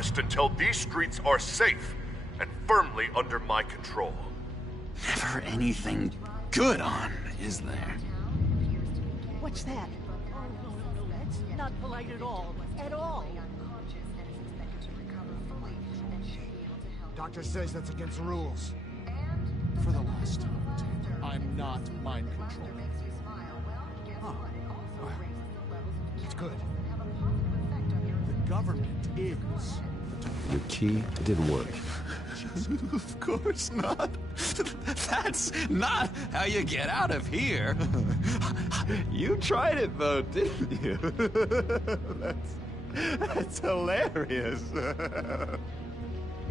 rest until these streets are safe and firmly under my control. Never anything good on, is there? What's that? That's not polite at all. At all. Doctor says that's against the rules. For the last time, I'm not mind controlled. Huh. Well, it's good. The government is. Your key didn't work. Of course not. That's not how you get out of here. You tried it though, didn't you? That's hilarious.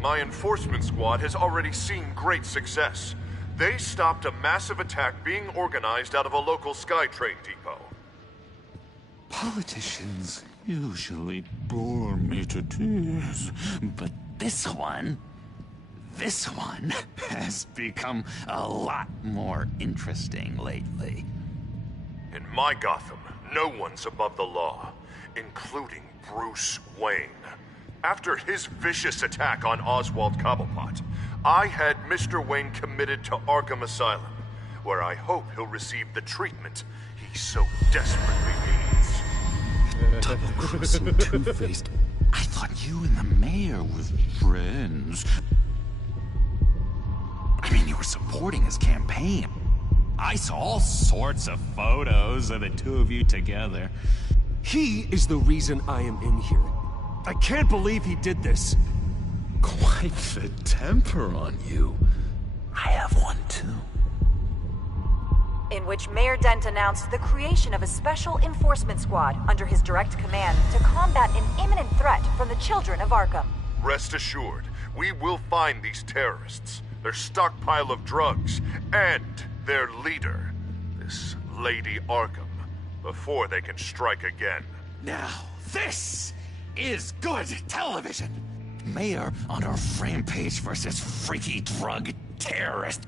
My enforcement squad has already seen great success. They stopped a massive attack being organized out of a local SkyTrain depot. Politicians usually bore me to tears, but this one has become a lot more interesting lately. In my Gotham, no one's above the law, including Bruce Wayne. After his vicious attack on Oswald Cobblepot, I had Mr. Wayne committed to Arkham Asylum, where I hope he'll receive the treatment he so desperately needs. Double-crossing, two-faced. I thought you and the mayor were friends. I mean, you were supporting his campaign. I saw all sorts of photos of the two of you together. He is the reason I am in here. I can't believe he did this. Quite the temper on you. I have one too. In which Mayor Dent announced the creation of a special enforcement squad under his direct command to combat an imminent threat from the children of Arkham. Rest assured, we will find these terrorists, their stockpile of drugs, and their leader, this Lady Arkham, before they can strike again. Now, this is good television. Mayor on a rampage versus freaky drug terrorist.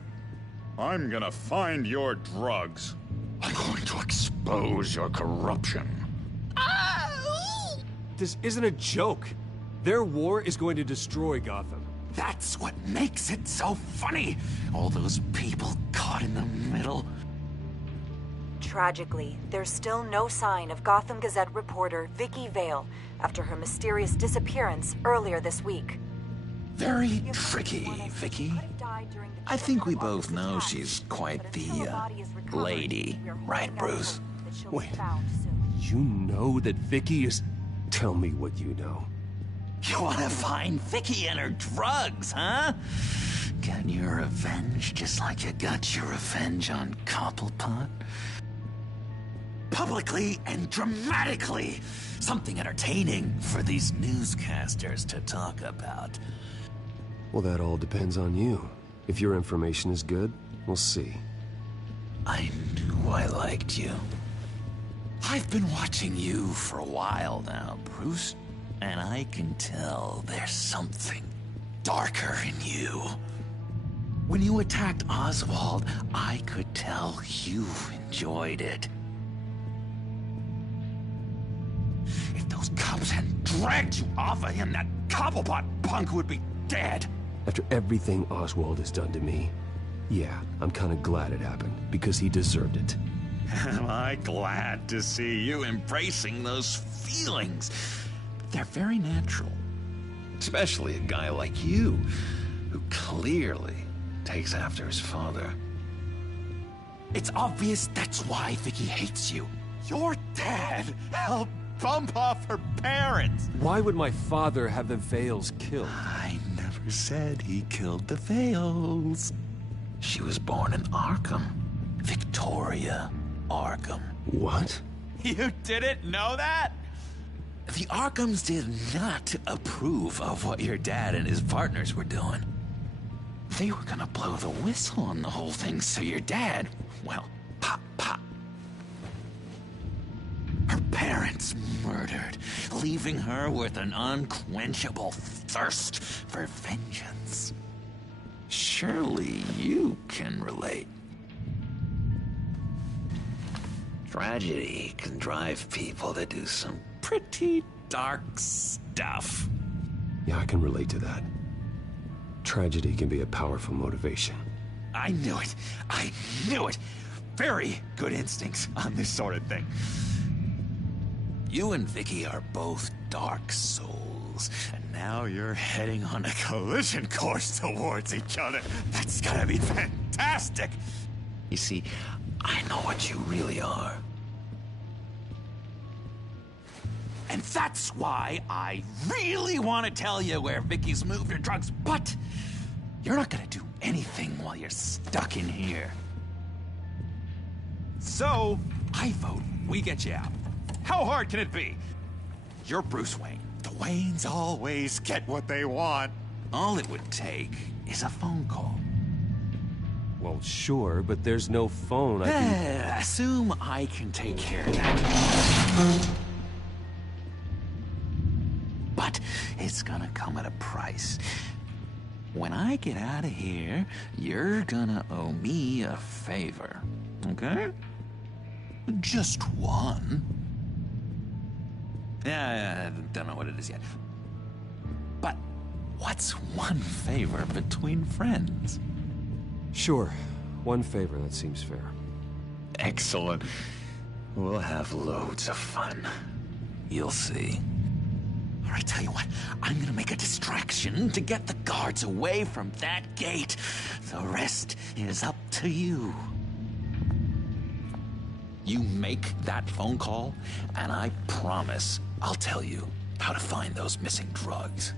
I'm gonna find your drugs. I'm going to expose your corruption. This isn't a joke. Their war is going to destroy Gotham. That's what makes it so funny. All those people caught in the middle. Tragically, there's still no sign of Gotham Gazette reporter Vicky Vale after her mysterious disappearance earlier this week. Very tricky, Vicky. I think we both know she's quite the, lady, right, Bruce? Wait, you know that Vicky is... Tell me what you know. You want to find Vicky and her drugs, huh? Get your revenge just like you got your revenge on Cobblepot? Publicly and dramatically. Something entertaining for these newscasters to talk about. Well, that all depends on you. If your information is good, we'll see. I knew I liked you. I've been watching you for a while now, Bruce, and I can tell there's something darker in you. When you attacked Oswald, I could tell you enjoyed it. If those cops hadn't dragged you off of him, that Cobblepot punk would be dead. After everything Oswald has done to me, yeah, I'm kind of glad it happened, because he deserved it. Am I glad to see you embracing those feelings? They're very natural. Especially a guy like you, who clearly takes after his father. It's obvious that's why Vicky hates you. Your dad helped bump off her parents. Why would my father have the Vales killed? I never said he killed the Vales. She was born in Arkham. Victoria Arkham. What? You didn't know that? The Arkhams did not approve of what your dad and his partners were doing. They were gonna blow the whistle on the whole thing, so your dad, well, pop, pop. Her parents murdered, leaving her with an unquenchable thirst for vengeance. Surely you can relate. Tragedy can drive people to do some pretty dark stuff. Yeah, I can relate to that. Tragedy can be a powerful motivation. I knew it. I knew it. Very good instincts on this sort of thing. You and Vicky are both dark souls, and now you're heading on a collision course towards each other. That's gotta be fantastic! You see, I know what you really are. And that's why I really want to tell you where Vicky's moved her drugs, but you're not gonna do anything while you're stuck in here. So, I vote we get you out. How hard can it be? You're Bruce Wayne. The Waynes always get what they want. All it would take is a phone call. Well, sure, but there's no phone. I can... Assume I can take care of that. But it's gonna come at a price. When I get out of here, you're gonna owe me a favor, okay? Just one. Yeah, I don't know what it is yet. But what's one favor between friends? Sure. One favor, that seems fair. Excellent. We'll have loads of fun. You'll see. All right, tell you what. I'm gonna make a distraction to get the guards away from that gate. The rest is up to you. You make that phone call, and I promise I'll tell you how to find those missing drugs.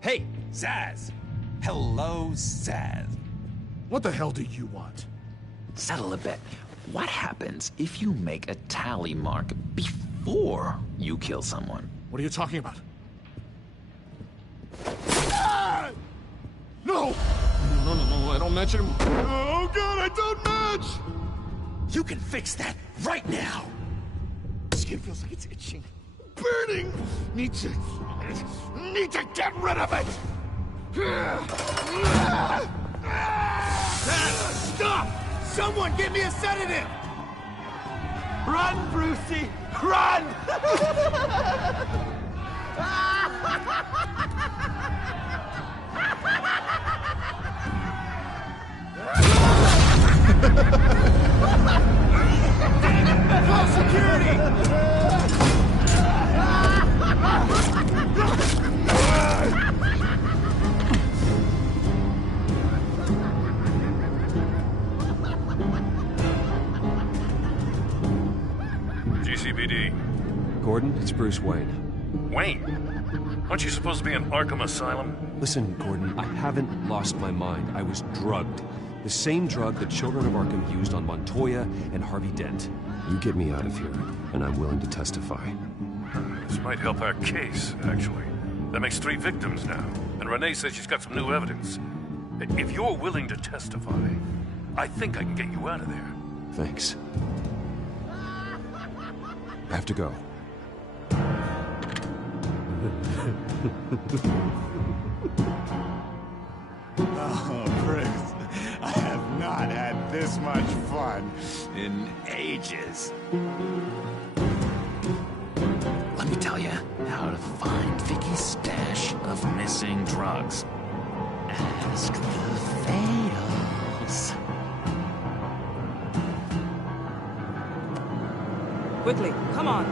Hey, Zsasz! Hello, Zsasz. What the hell do you want? Settle a bet. What happens if you make a tally mark before you kill someone? What are you talking about? Ah! No! No, I don't match him. Oh god, I don't match! You can fix that right now! Skin feels like it's itching. Burning! Need to get rid of it! Stop! Someone give me a sedative! Run, Brucey! Run! Call security! GCPD. Gordon, it's Bruce Wayne. Wayne? Aren't you supposed to be in Arkham Asylum? Listen, Gordon, I haven't lost my mind. I was drugged. The same drug the children of Arkham used on Montoya and Harvey Dent. You get me out of here, and I'm willing to testify. This might help our case, actually. That makes 3 victims now, and Renee says she's got some new evidence. If you're willing to testify, I think I can get you out of there. Thanks. I have to go. Oh, Bruce, I have not had this much fun in ages. Let me tell you how to find Vicky's stash of missing drugs. Ask the Fails. Quickly, come on.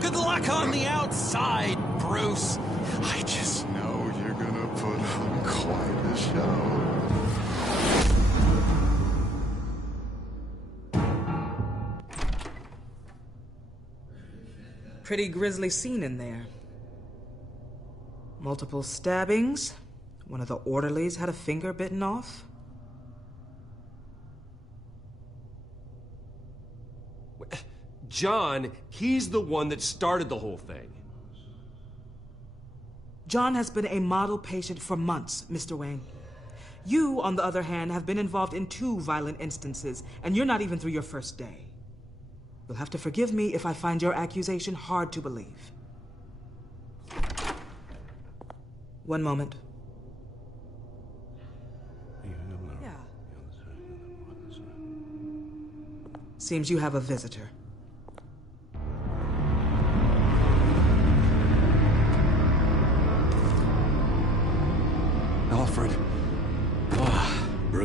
Good luck on the outside, Bruce. I just know you're gonna put on quite a show. Pretty grisly scene in there. Multiple stabbings. One of the orderlies had a finger bitten off. John, he's the one that started the whole thing. John has been a model patient for months, Mr. Wayne. You, on the other hand, have been involved in 2 violent instances, and you're not even through your first day. You'll have to forgive me if I find your accusation hard to believe. One moment. Yeah. Seems you have a visitor.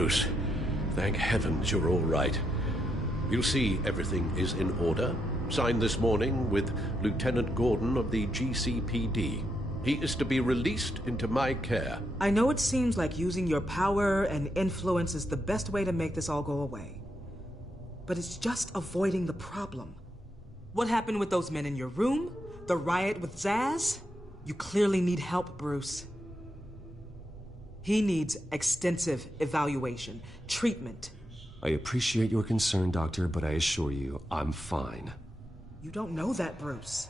Bruce. Thank heavens you're all right. You'll see everything is in order. Signed this morning with Lieutenant Gordon of the GCPD. He is to be released into my care. I know it seems like using your power and influence is the best way to make this all go away. But it's just avoiding the problem. What happened with those men in your room? The riot with Zsasz? You clearly need help, Bruce. He needs extensive evaluation, treatment. I appreciate your concern, Doctor, but I assure you, I'm fine. You don't know that, Bruce.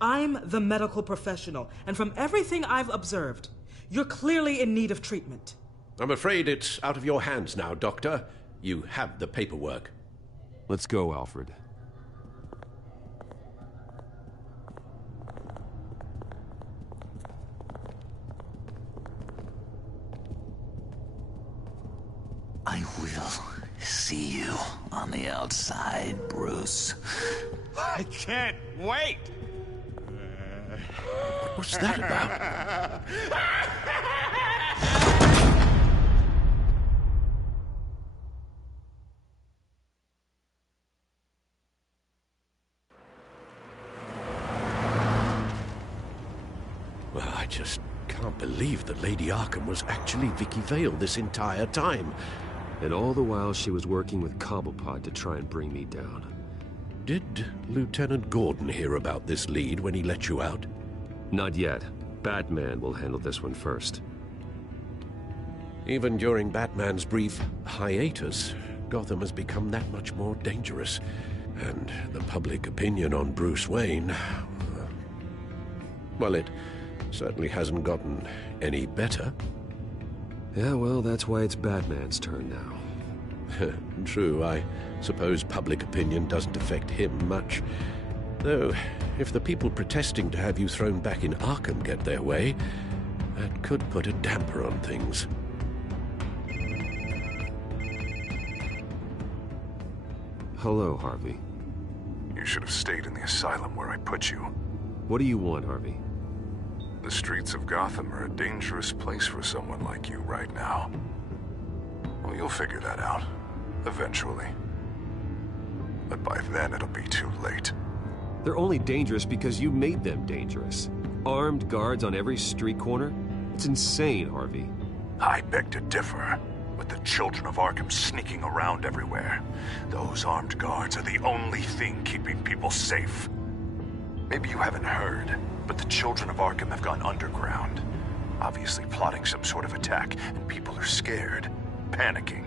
I'm the medical professional, and from everything I've observed, you're clearly in need of treatment. I'm afraid it's out of your hands now, Doctor. You have the paperwork. Let's go, Alfred. I will see you on the outside, Bruce. I can't wait! What's that about? Well, I just can't believe that Lady Arkham was actually Vicky Vale this entire time. And all the while she was working with Cobblepot to try and bring me down. Did Lieutenant Gordon hear about this lead when he let you out? Not yet. Batman will handle this one first. Even during Batman's brief hiatus, Gotham has become that much more dangerous. And the public opinion on Bruce Wayne... well, it certainly hasn't gotten any better. Yeah, well, that's why it's Batman's turn now. True, I suppose public opinion doesn't affect him much. Though, if the people protesting to have you thrown back in Arkham get their way, that could put a damper on things. Hello, Harvey. You should have stayed in the asylum where I put you. What do you want, Harvey? The streets of Gotham are a dangerous place for someone like you right now. Well, you'll figure that out, eventually. But by then it'll be too late. They're only dangerous because you made them dangerous. Armed guards on every street corner? It's insane, Harvey. I beg to differ. With the children of Arkham sneaking around everywhere, those armed guards are the only thing keeping people safe. Maybe you haven't heard, but the children of Arkham have gone underground. Obviously plotting some sort of attack, and people are scared, panicking.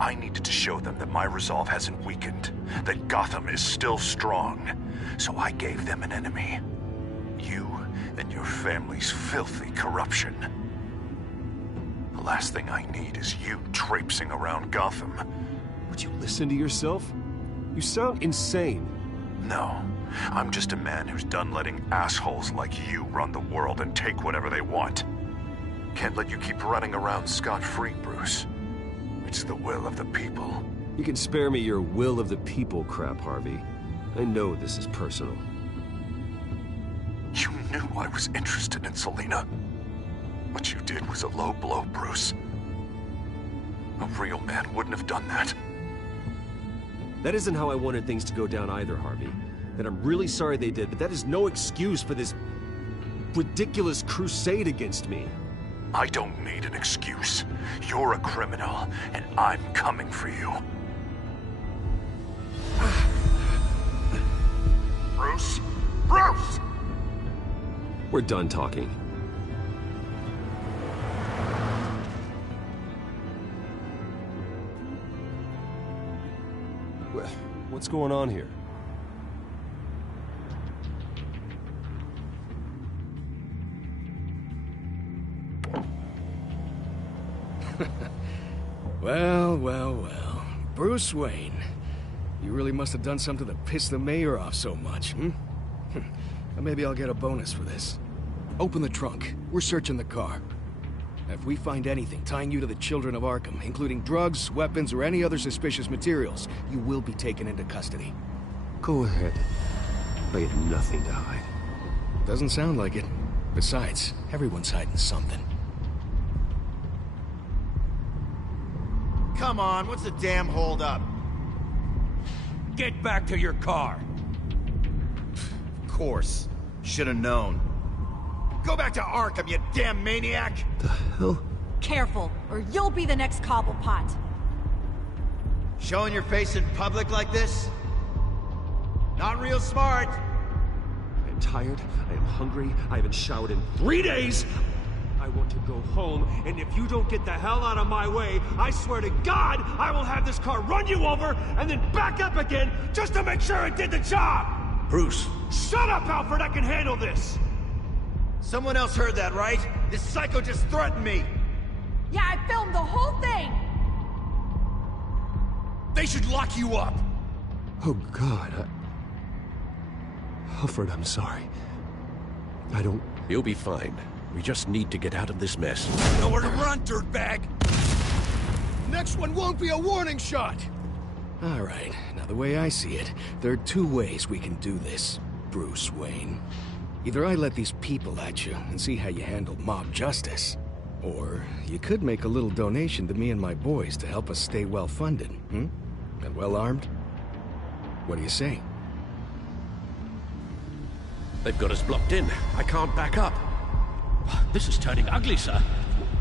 I needed to show them that my resolve hasn't weakened, that Gotham is still strong. So I gave them an enemy. You and your family's filthy corruption. The last thing I need is you traipsing around Gotham. Would you listen to yourself? You sound insane. No. I'm just a man who's done letting assholes like you run the world and take whatever they want. Can't let you keep running around scot-free, Bruce. It's the will of the people. You can spare me your will of the people crap, Harvey. I know this is personal. You knew I was interested in Selina. What you did was a low blow, Bruce. A real man wouldn't have done that. That isn't how I wanted things to go down either, Harvey. And I'm really sorry they did, but that is no excuse for this ridiculous crusade against me. I don't need an excuse. You're a criminal, and I'm coming for you. Bruce? Bruce! We're done talking. What's going on here? Well. Bruce Wayne. You really must have done something to piss the mayor off so much, hmm? Maybe I'll get a bonus for this. Open the trunk. We're searching the car. If we find anything tying you to the children of Arkham, including drugs, weapons, or any other suspicious materials, you will be taken into custody. Go ahead. I have nothing to hide. Doesn't sound like it. Besides, everyone's hiding something. come on, what's the damn holdup? Get back to your car. Of course. Should've known. Go back to Arkham, you damn maniac! The hell? Careful, or you'll be the next Cobblepot. Showing your face in public like this? Not real smart. I am tired, I am hungry, I haven't showered in 3 days! I want to go home, and if you don't get the hell out of my way, I swear to God, I will have this car run you over, and then back up again, just to make sure it did the job! Bruce. Shut up, Alfred, I can handle this! Someone else heard that, right? This psycho just threatened me! Yeah, I filmed the whole thing! They should lock you up! Oh, God, Alfred, I'm sorry. I don't... You'll be fine. We just need to get out of this mess. Nowhere to run, dirtbag! Next one won't be a warning shot! All right, now the way I see it, there are 2 ways we can do this, Bruce Wayne. Either I let these people at you and see how you handle mob justice, or you could make a little donation to me and my boys to help us stay well-funded, And well-armed? What do you say? They've got us blocked in. I can't back up. This is turning ugly, sir.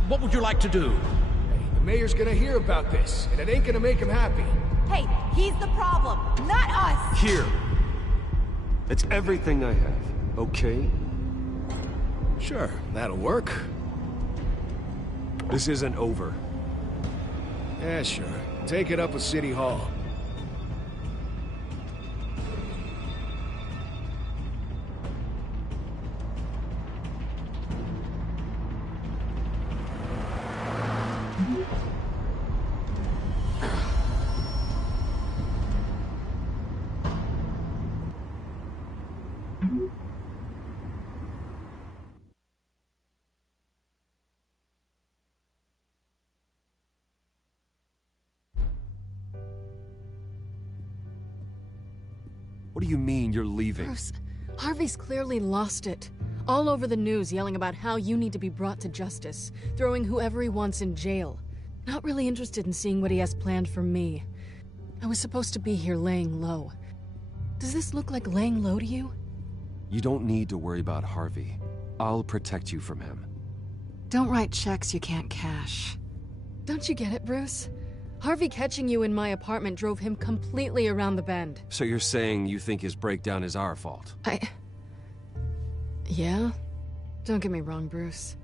What would you like to do? Hey, the mayor's gonna hear about this, and it ain't gonna make him happy. Hey, he's the problem, not us! Here! It's everything I have, okay? Sure, that'll work. This isn't over. Yeah, sure. Take it up with City Hall. What do you mean you're leaving? Bruce, Harvey's clearly lost it. All over the news yelling about how you need to be brought to justice, throwing whoever he wants in jail. Not really interested in seeing what he has planned for me. I was supposed to be here laying low. Does this look like laying low to you? You don't need to worry about Harvey. I'll protect you from him. Don't write checks you can't cash. Don't you get it, Bruce? Harvey catching you in my apartment drove him completely around the bend. So you're saying you think his breakdown is our fault? Yeah? Don't get me wrong, Bruce.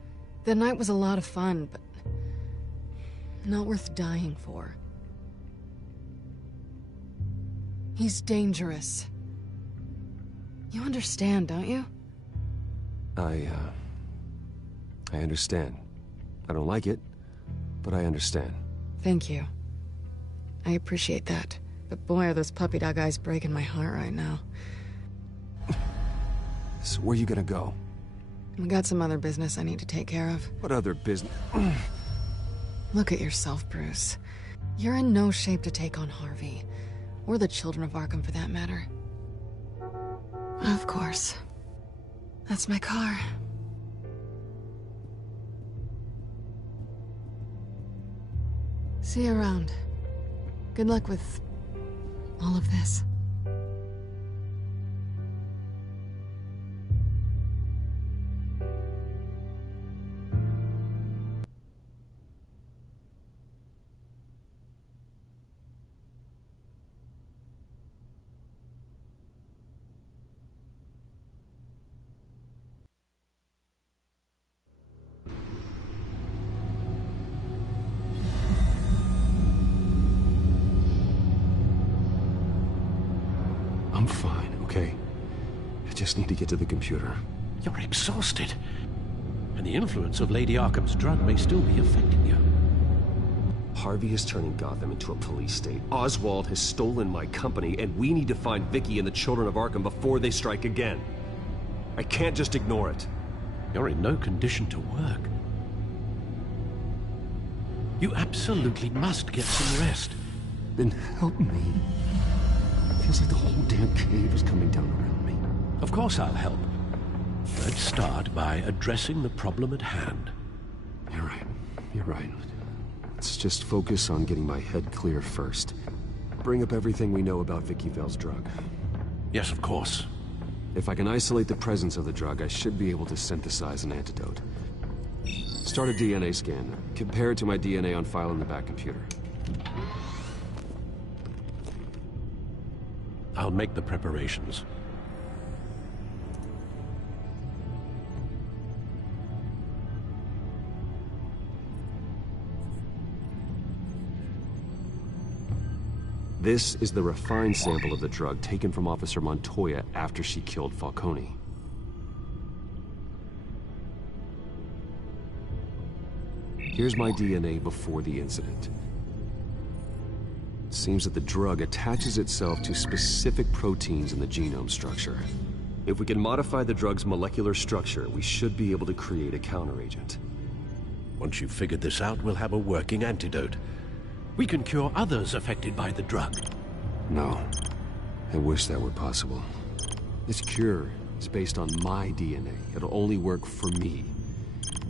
The night was a lot of fun, but not worth dying for. He's dangerous. You understand, don't you? I understand. I don't like it, but I understand. Thank you. I appreciate that. But boy, are those puppy dog eyes breaking my heart right now. So where are you gonna go? We got some other business I need to take care of. What other business? Look at yourself, Bruce. You're in no shape to take on Harvey. Or the children of Arkham, for that matter. Of course. That's my car. See you around. Good luck with all of this. I'm fine, okay? I just need to get to the computer. You're exhausted. And the influence of Lady Arkham's drug may still be affecting you. Harvey is turning Gotham into a police state. Oswald has stolen my company, and we need to find Vicky and the children of Arkham before they strike again. I can't just ignore it. You're in no condition to work. You absolutely must get some rest. Then help me. Feels like the whole damn cave is coming down around me. Of course I'll help. Let's start by addressing the problem at hand. You're right. You're right. Let's just focus on getting my head clear first. Bring up everything we know about Vicky Vale's drug. Yes, of course. If I can isolate the presence of the drug, I should be able to synthesize an antidote. Start a DNA scan. Compare it to my DNA on file in the back computer. I'll make the preparations. This is the refined sample of the drug taken from Officer Montoya after she killed Falcone. Here's my DNA before the incident. It seems that the drug attaches itself to specific proteins in the genome structure. If we can modify the drug's molecular structure, we should be able to create a counteragent. Once you've figured this out, we'll have a working antidote. We can cure others affected by the drug. No. I wish that were possible. This cure is based on my DNA. It'll only work for me.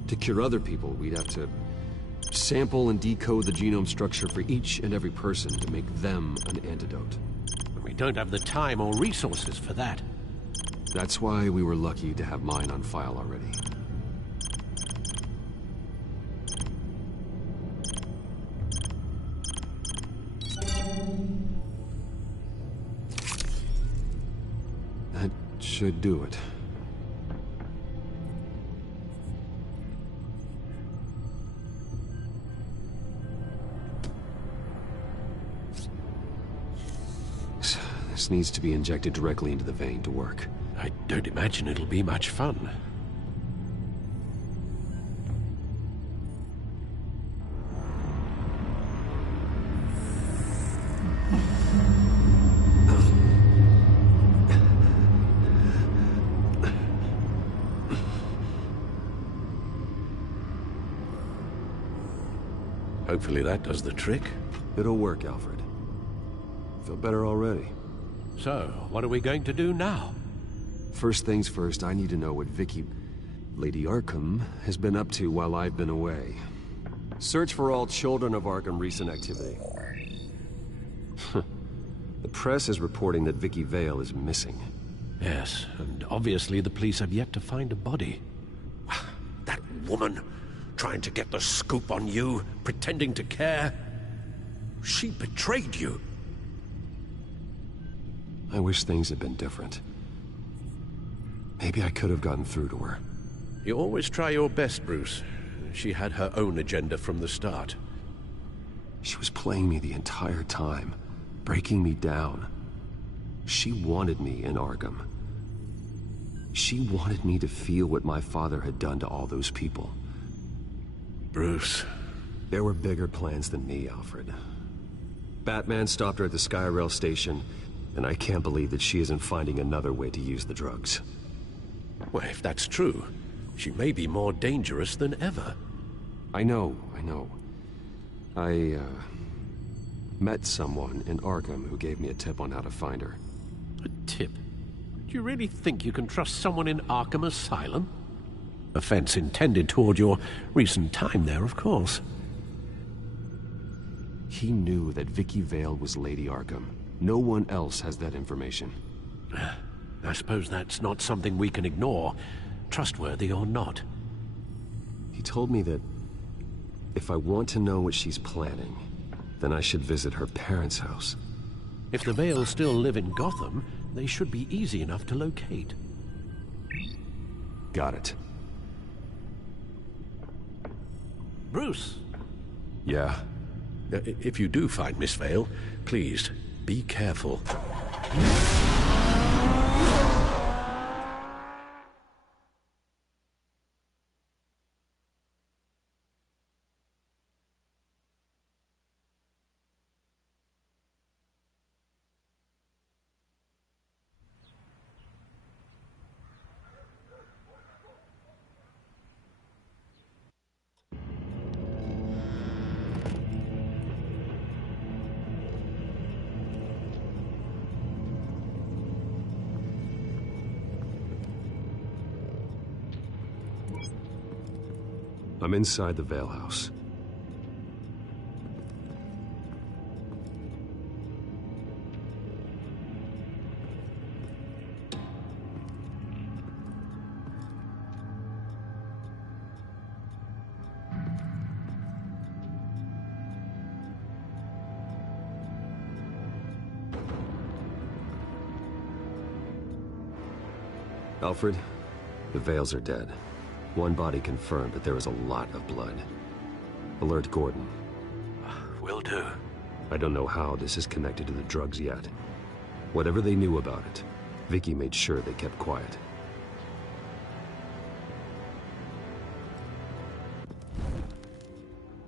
To cure other people, we'd have to sample and decode the genome structure for each and every person to make them an antidote. We don't have the time or resources for that. That's why we were lucky to have mine on file already. That should do it. This needs to be injected directly into the vein to work. I don't imagine it'll be much fun. Hopefully that does the trick. It'll work, Alfred. Feel better already. So, what are we going to do now? First things first, I need to know what Vicky, Lady Arkham, has been up to while I've been away. Search for all children of Arkham recent activity. The press is reporting that Vicky Vale is missing. Yes, and obviously the police have yet to find a body. That woman, trying to get the scoop on you, pretending to care. She betrayed you. I wish things had been different. Maybe I could have gotten through to her. You always try your best, Bruce. She had her own agenda from the start. She was playing me the entire time, breaking me down. She wanted me in Arkham. She wanted me to feel what my father had done to all those people. Bruce. There were bigger plans than me, Alfred. Batman stopped her at the Skyrail station, and I can't believe that she isn't finding another way to use the drugs. Well, if that's true, she may be more dangerous than ever. I know. I met someone in Arkham who gave me a tip on how to find her. A tip? Do you really think you can trust someone in Arkham Asylum? Offense intended toward your recent time there, of course. He knew that Vicky Vale was Lady Arkham. No one else has that information. I suppose that's not something we can ignore, trustworthy or not. He told me that if I want to know what she's planning, then I should visit her parents' house. If the Vales still live in Gotham, they should be easy enough to locate. Got it. Bruce! Yeah? If you do find Miss Vale, please, be careful. I'm inside the Vale house. Alfred, the Vales are dead. One body confirmed, but there is a lot of blood. Alert Gordon. Will do. I don't know how this is connected to the drugs yet. Whatever they knew about it, Vicky made sure they kept quiet.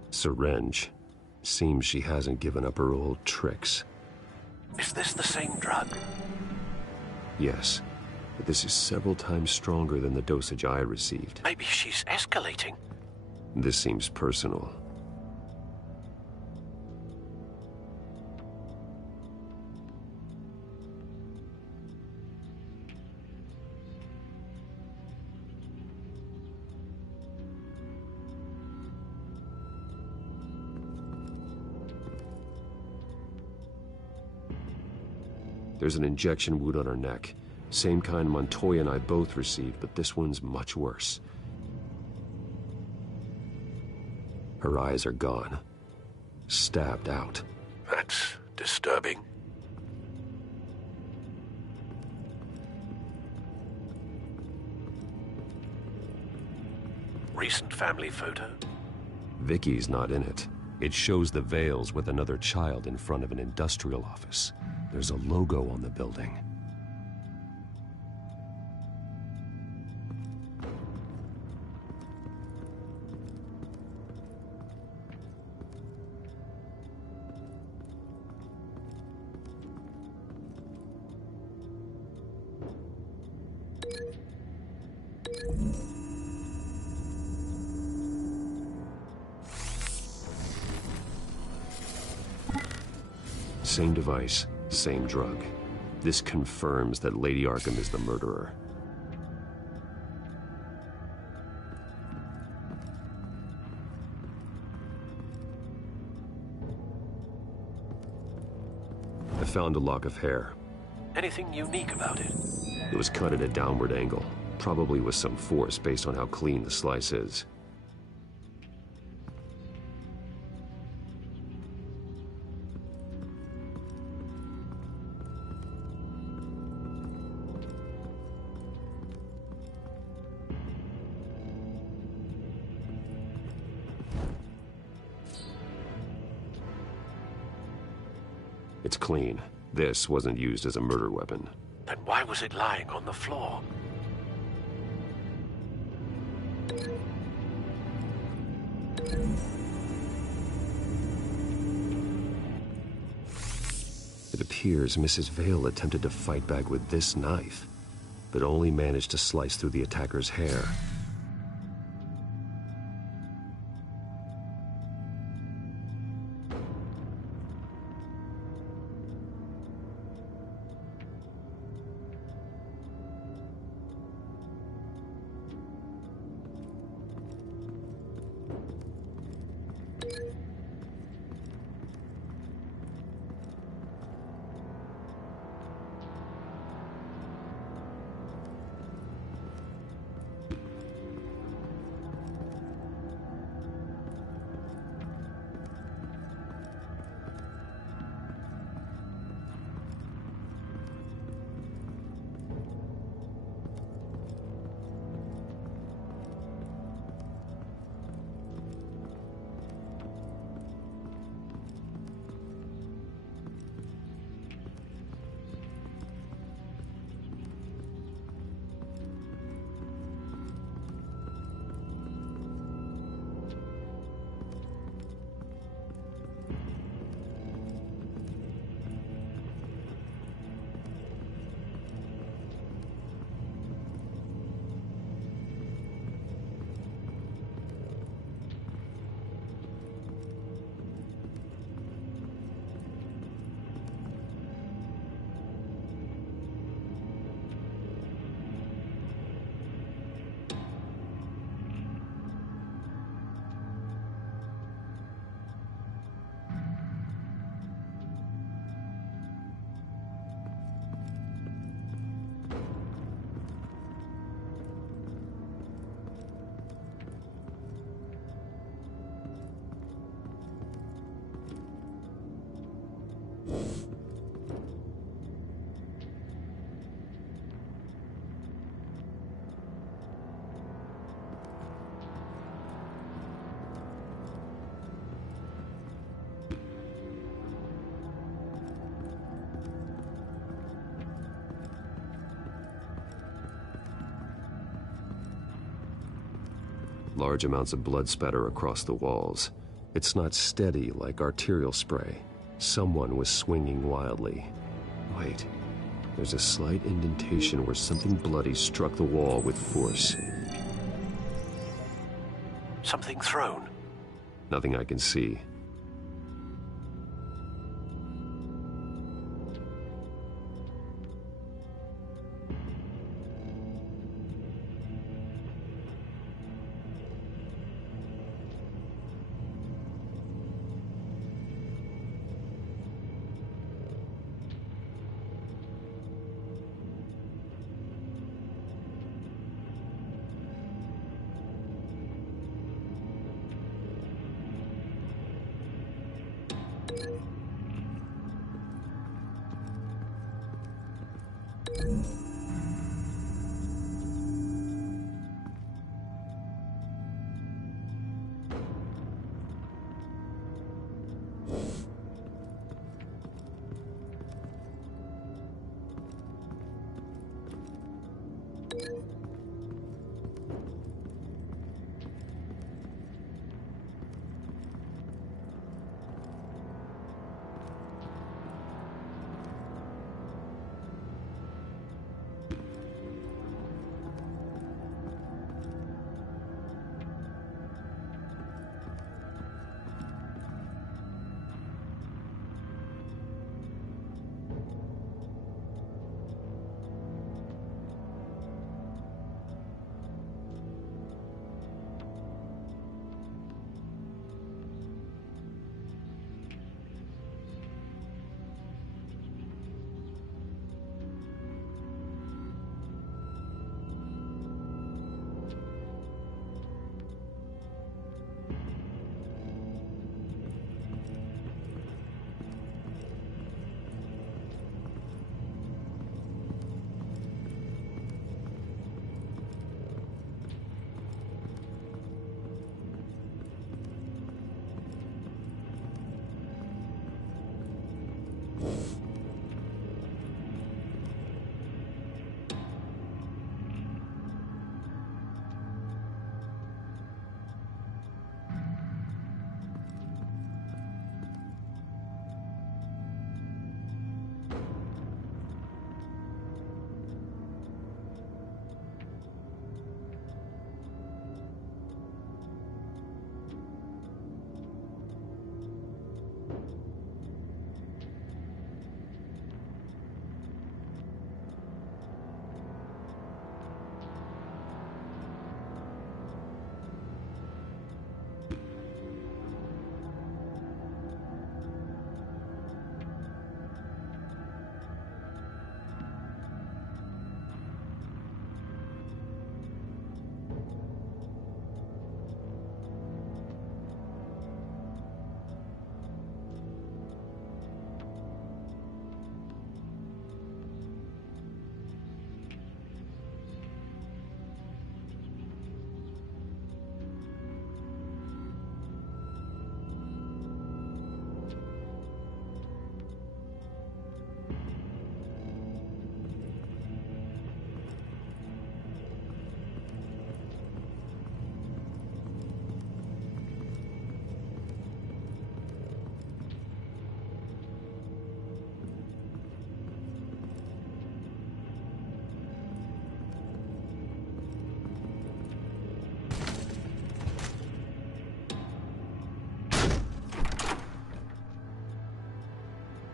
Syringe. Seems she hasn't given up her old tricks. Is this the same drug? Yes, but this is several times stronger than the dosage I received. Maybe she's escalating. This seems personal. There's an injection wound on her neck. Same kind Montoya and I both received, but this one's much worse. Her eyes are gone. Stabbed out. That's disturbing. Recent family photo? Vicky's not in it. It shows the Vales with another child in front of an industrial office. There's a logo on the building. Same device, same drug. This confirms that Lady Arkham is the murderer. I found a lock of hair. Anything unique about it? It was cut at a downward angle, probably with some force based on how clean the slice is. It's clean. This wasn't used as a murder weapon. Then why was it lying on the floor? It appears Mrs. Vale attempted to fight back with this knife, but only managed to slice through the attacker's hair. Large amounts of blood spatter across the walls. It's not steady like arterial spray. Someone was swinging wildly. Wait, there's a slight indentation where something bloody struck the wall with force. Something thrown? Nothing I can see.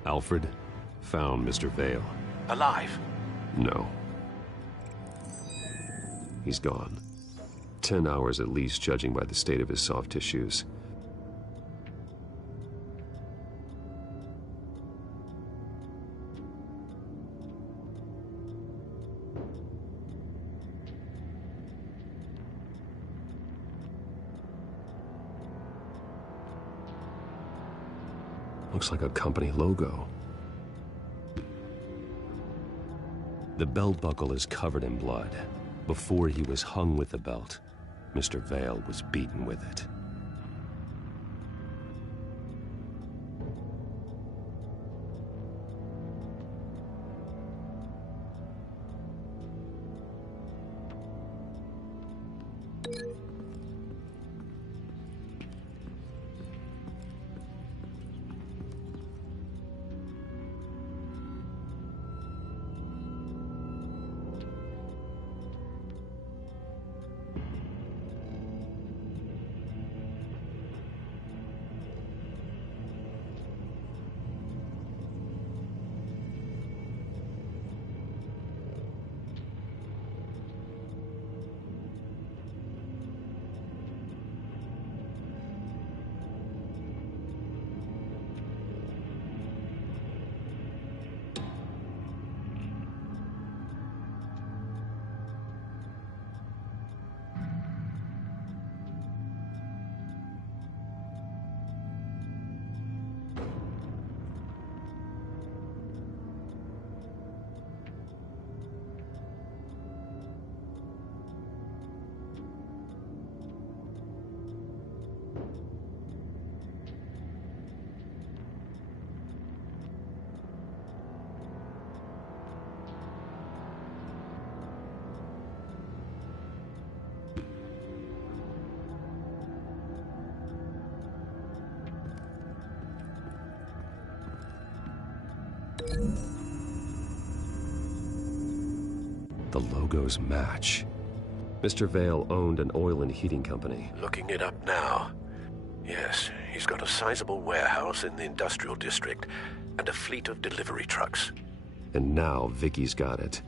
Alfred found Mr. Vale. Alive? No. He's gone. 10 hours at least, judging by the state of his soft tissues. Looks like a company logo. The belt buckle is covered in blood. Before he was hung with the belt, Mr. Vale was beaten with it. The logos match. Mr. Vale owned an oil and heating company. Looking it up now. Yes, he's got a sizable warehouse in the industrial district and a fleet of delivery trucks. And now Vicky's got it.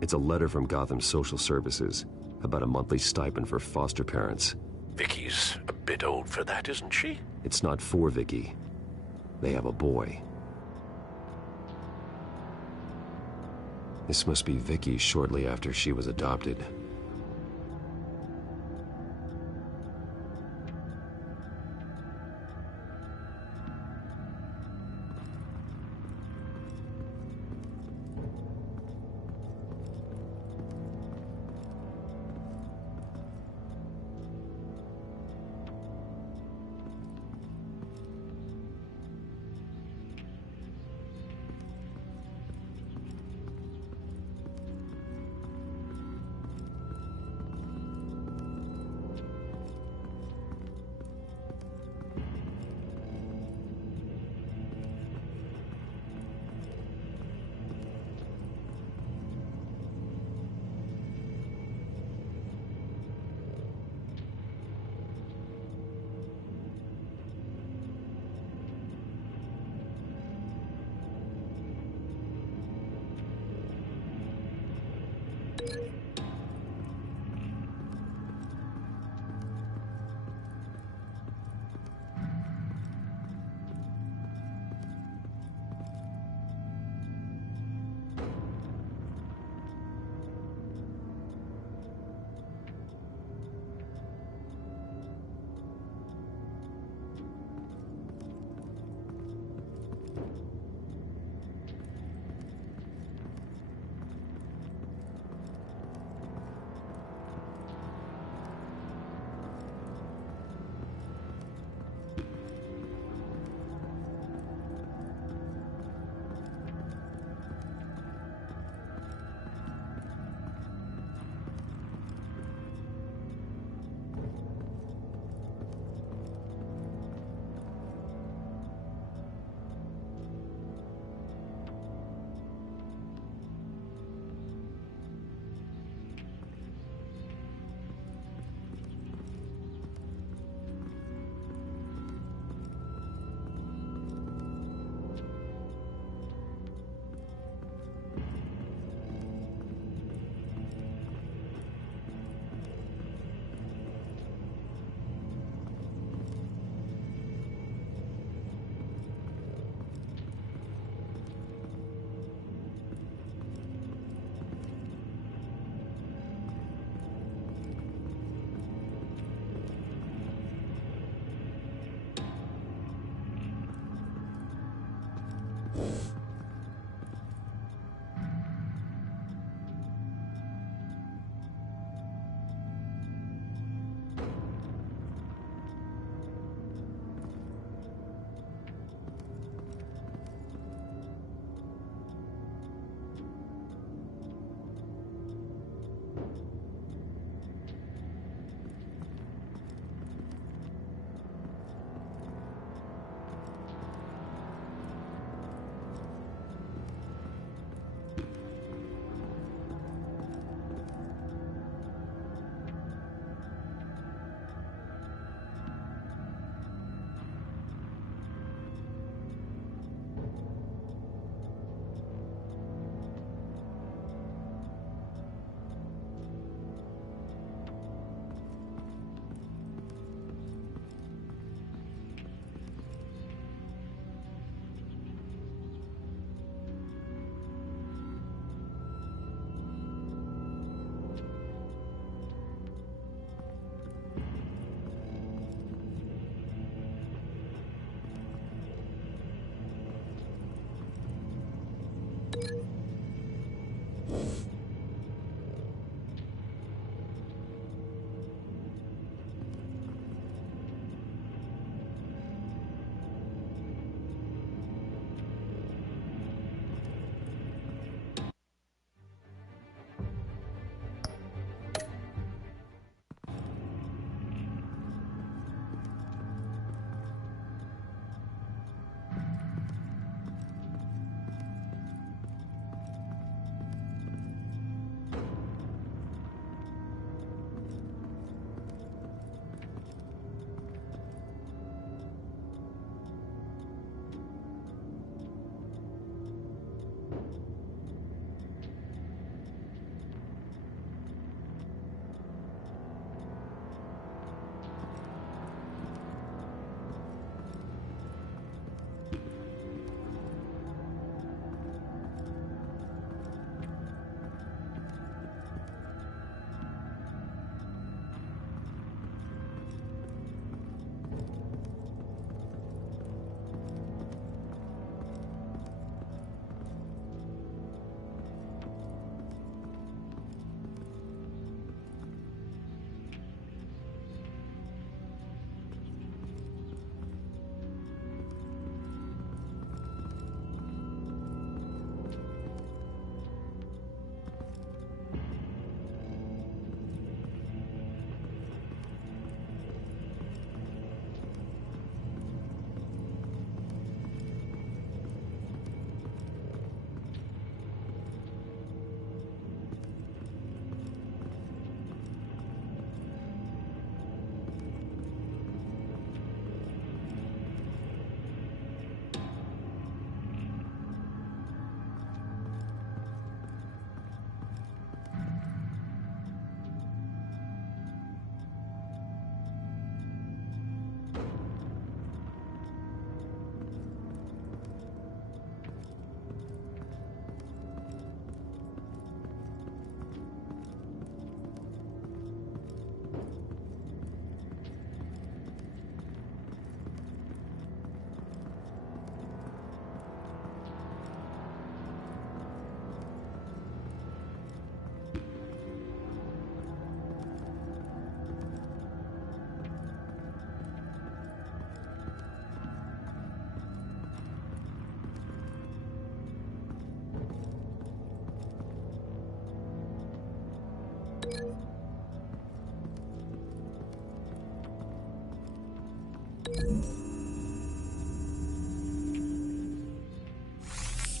It's a letter from Gotham Social Services about a monthly stipend for foster parents. Vicky's a bit old for that, isn't she? It's not for Vicky. They have a boy. This must be Vicky shortly after she was adopted.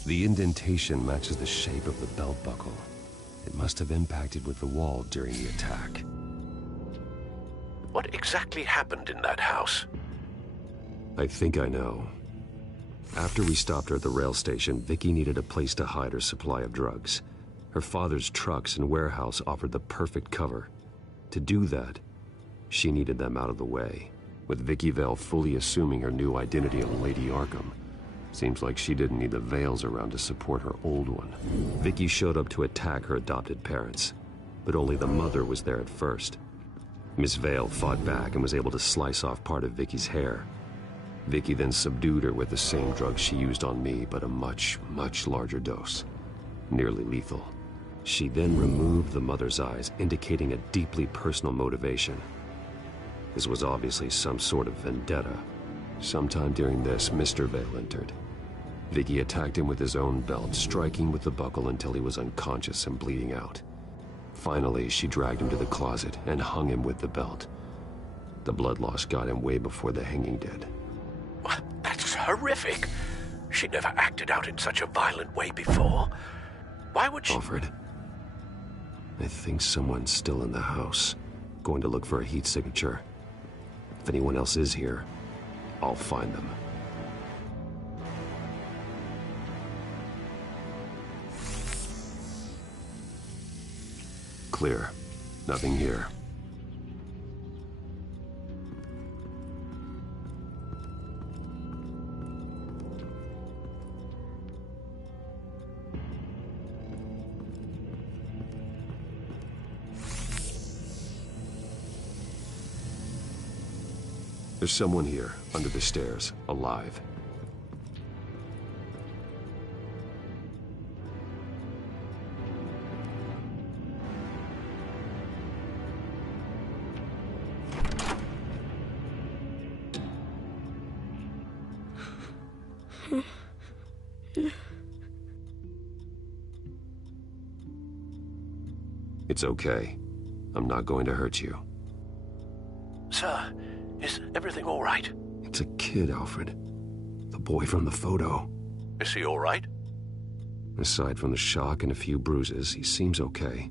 The indentation matches the shape of the belt buckle. It must have impacted with the wall during the attack. What exactly happened in that house? I think I know. After we stopped her at the rail station, Vicky needed a place to hide her supply of drugs. Her father's trucks and warehouse offered the perfect cover. To do that, she needed them out of the way, with Vicky Vale fully assuming her new identity of Lady Arkham. Seems like she didn't need the Vales around to support her old one. Vicky showed up to attack her adopted parents, but only the mother was there at first. Miss Vale fought back and was able to slice off part of Vicky's hair. Vicky then subdued her with the same drug she used on me, but a much, much larger dose. Nearly lethal. She then removed the mother's eyes, indicating a deeply personal motivation. This was obviously some sort of vendetta. Sometime during this, Mr. Vale entered. Vicky attacked him with his own belt, striking with the buckle until he was unconscious and bleeding out. Finally, she dragged him to the closet and hung him with the belt. The blood loss got him way before the hanging did. That's horrific. She never acted out in such a violent way before. Why would she... Alfred, I think someone's still in the house. Going to look for a heat signature. If anyone else is here, I'll find them. Clear. Nothing here. There's someone here, under the stairs, alive. It's okay. I'm not going to hurt you. Sir, is everything all right? It's a kid, Alfred. The boy from the photo. Is he all right? Aside from the shock and a few bruises, he seems okay.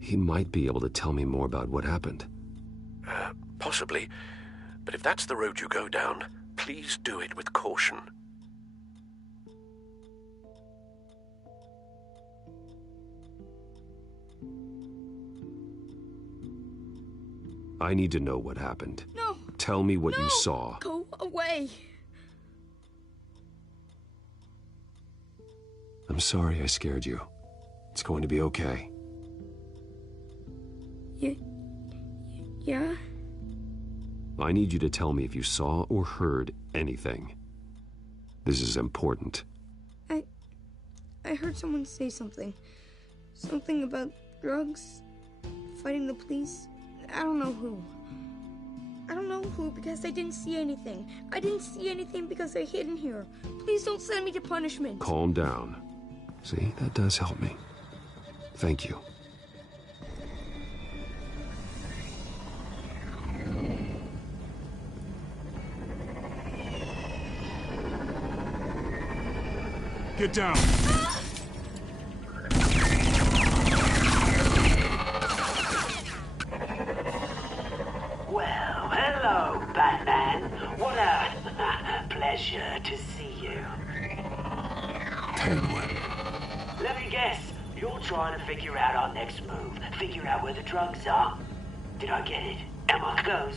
He might be able to tell me more about what happened. Possibly. But if that's the road you go down, please do it with caution. I need to know what happened. No! Tell me what you saw. Go away! I'm sorry I scared you. It's going to be okay. Yeah? I need you to tell me if you saw or heard anything. This is important. I heard someone say something. Something about drugs, fighting the police. I don't know who. I don't know who because I didn't see anything. I didn't see anything because I hid in here. Please don't send me to punishment. Calm down. See, that does help me. Thank you. Get down. Well, hello, Batman. What a pleasure to see you. Penguin. Let me guess. You're trying to figure out our next move. Figure out where the drugs are. Did I get it? Am I close?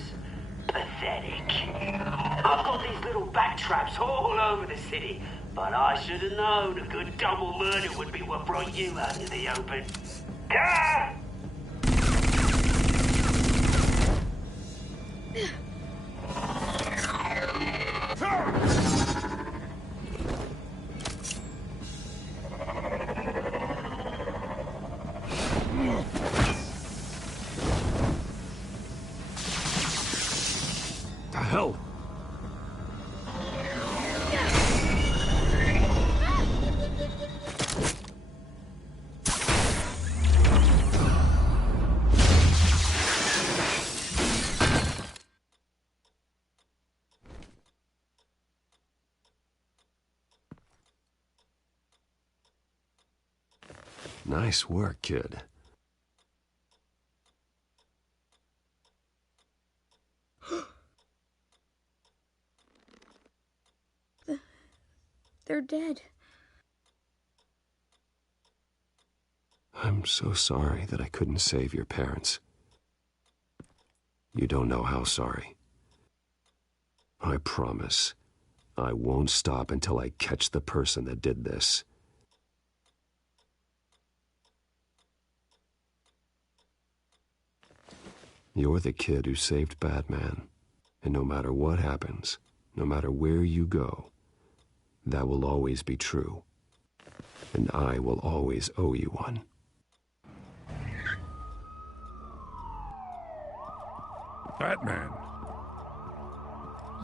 Pathetic. I've got these little bat traps all over the city, but I should have known a good double murder would be what brought you out into the open. Ah! The hell? Nice work, kid. They're dead. I'm so sorry that I couldn't save your parents. You don't know how sorry. I promise, I won't stop until I catch the person that did this. You're the kid who saved Batman, and no matter what happens, no matter where you go, that will always be true. And I will always owe you one. Batman.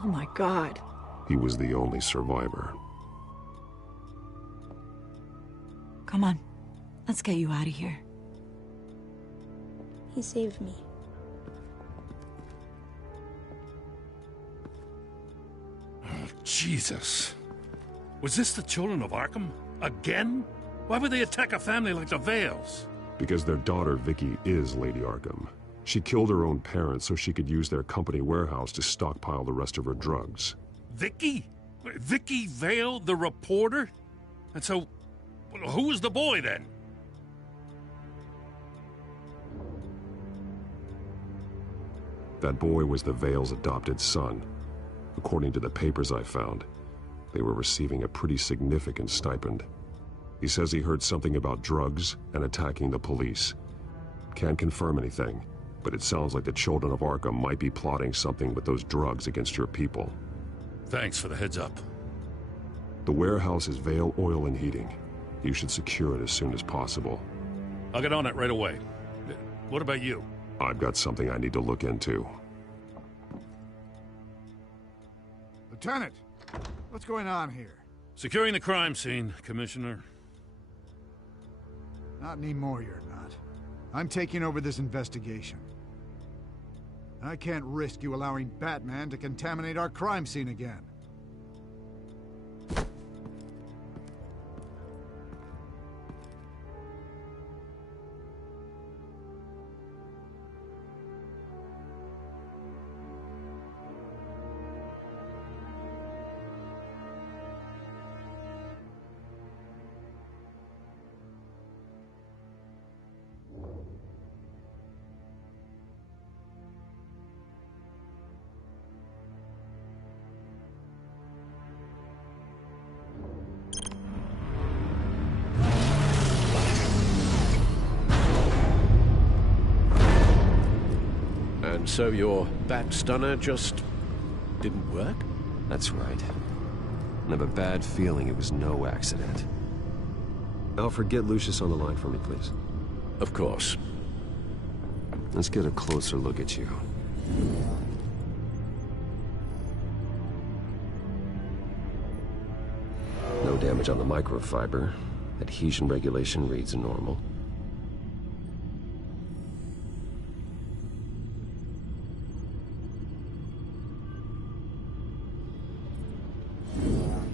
Oh my God. He was the only survivor. Come on. Let's get you out of here. He saved me. Oh, Jesus. Was this the children of Arkham? Again? Why would they attack a family like the Vales? Because their daughter, Vicky, is Lady Arkham. She killed her own parents so she could use their company warehouse to stockpile the rest of her drugs. Vicky? Vicky Vale, the reporter? And so, who was the boy then? That boy was the Vale's adopted son. According to the papers I found, they were receiving a pretty significant stipend. He says he heard something about drugs and attacking the police. Can't confirm anything, but it sounds like the children of Arkham might be plotting something with those drugs against your people. Thanks for the heads up. The warehouse is Vale Oil and Heating. You should secure it as soon as possible. I'll get on it right away. What about you? I've got something I need to look into. Lieutenant, what's going on here? Securing the crime scene, Commissioner. Not anymore, you're not. I'm taking over this investigation. I can't risk you allowing Batman to contaminate our crime scene again. And so your bat stunner just didn't work? That's right. I have a bad feeling it was no accident. Alfred, get Lucius on the line for me, please. Of course. Let's get a closer look at you. No damage on the microfiber. Adhesion regulation reads normal.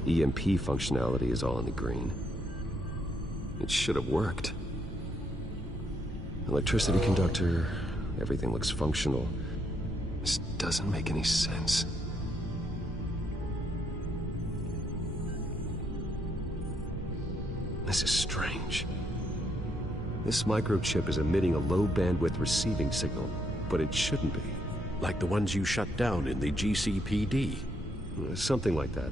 EMP functionality is all in the green. It should have worked. Electricity conductor, everything looks functional. This doesn't make any sense. This is strange. This microchip is emitting a low-bandwidth receiving signal, but it shouldn't be. Like the ones you shut down in the GCPD? Something like that.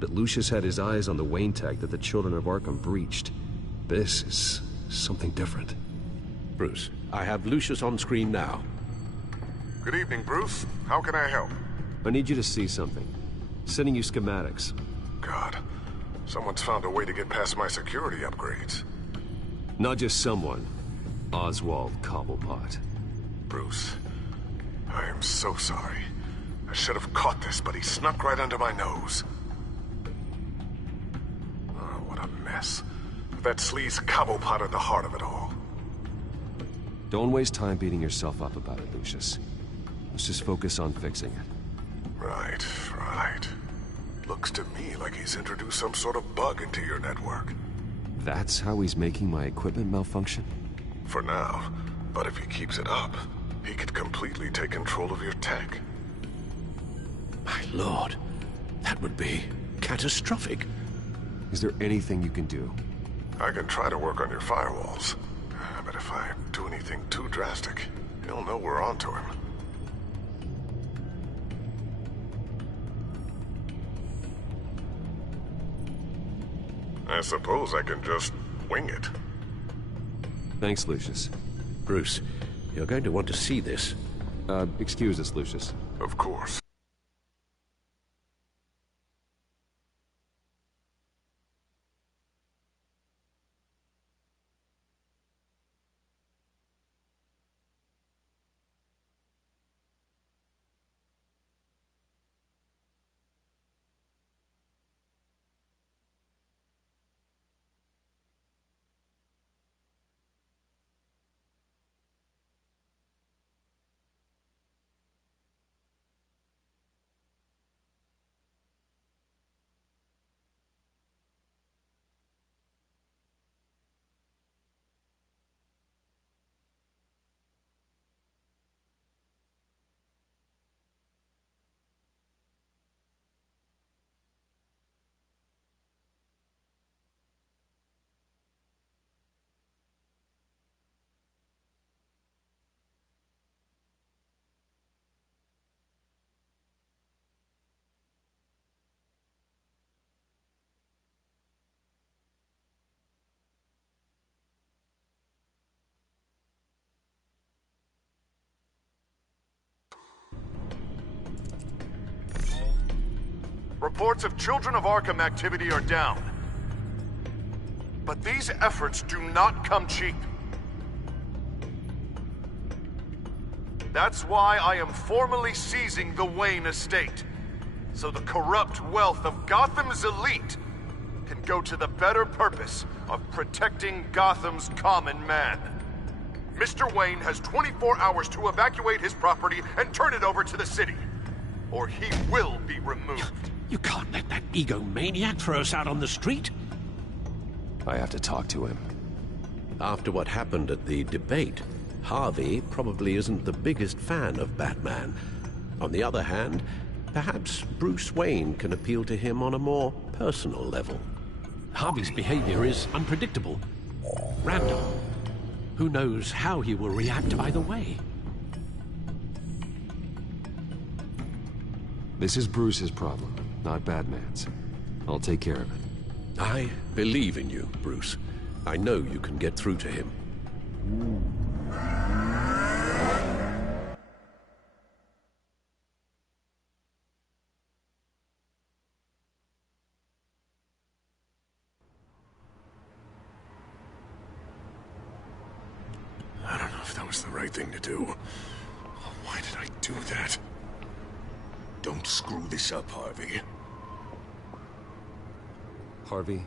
But Lucius had his eyes on the Wayne tag that the children of Arkham breached. This is something different. Bruce, I have Lucius on screen now. Good evening, Bruce. How can I help? I need you to see something. Sending you schematics. God, someone's found a way to get past my security upgrades. Not just someone. Oswald Cobblepot. Bruce, I am so sorry. I should have caught this, but he snuck right under my nose. Oh, what a mess. That sleaze Cobblepot at the heart of it all. Don't waste time beating yourself up about it, Lucius. Let's just focus on fixing it. Right. Looks to me like he's introduced some sort of bug into your network. That's how he's making my equipment malfunction? For now. But if he keeps it up, he could completely take control of your tech. My lord, that would be catastrophic. Is there anything you can do? I can try to work on your firewalls. But if I do anything too drastic, he'll know we're onto him. I suppose I can just wing it. Thanks, Lucius. Bruce, you're going to want to see this. Excuse us, Lucius. Of course. Reports of Children of Arkham activity are down. But these efforts do not come cheap. That's why I am formally seizing the Wayne estate, so the corrupt wealth of Gotham's elite can go to the better purpose of protecting Gotham's common man. Mr. Wayne has 24 hours to evacuate his property and turn it over to the city, or he will be removed. You can't let that egomaniac throw us out on the street. I have to talk to him. After what happened at the debate, Harvey probably isn't the biggest fan of Batman. On the other hand, perhaps Bruce Wayne can appeal to him on a more personal level. Harvey's behavior is unpredictable, random. Who knows how he will react either way? This is Bruce's problem, not Batman's. I'll take care of it. I believe in you, Bruce. I know you can get through to him. I don't know if that was the right thing to do. Why did I do that? Don't screw this up, Harvey. Harvey,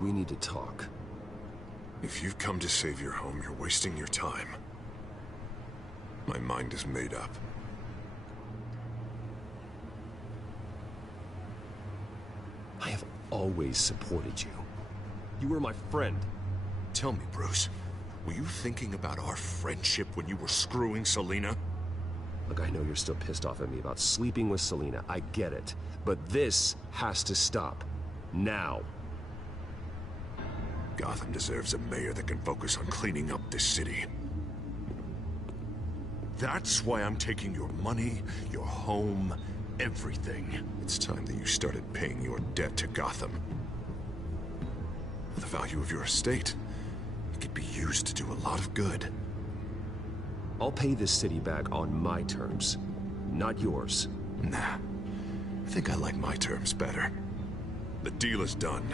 we need to talk. If you've come to save your home, you're wasting your time. My mind is made up. I have always supported you. You were my friend. Tell me, Bruce, were you thinking about our friendship when you were screwing Selina? Look, I know you're still pissed off at me about sleeping with Selina. I get it. But this has to stop. Now. Gotham deserves a mayor that can focus on cleaning up this city. That's why I'm taking your money, your home, everything. It's time that you started paying your debt to Gotham. For the value of your estate, it could be used to do a lot of good. I'll pay this city back on my terms, not yours. Nah. I think I like my terms better. The deal is done.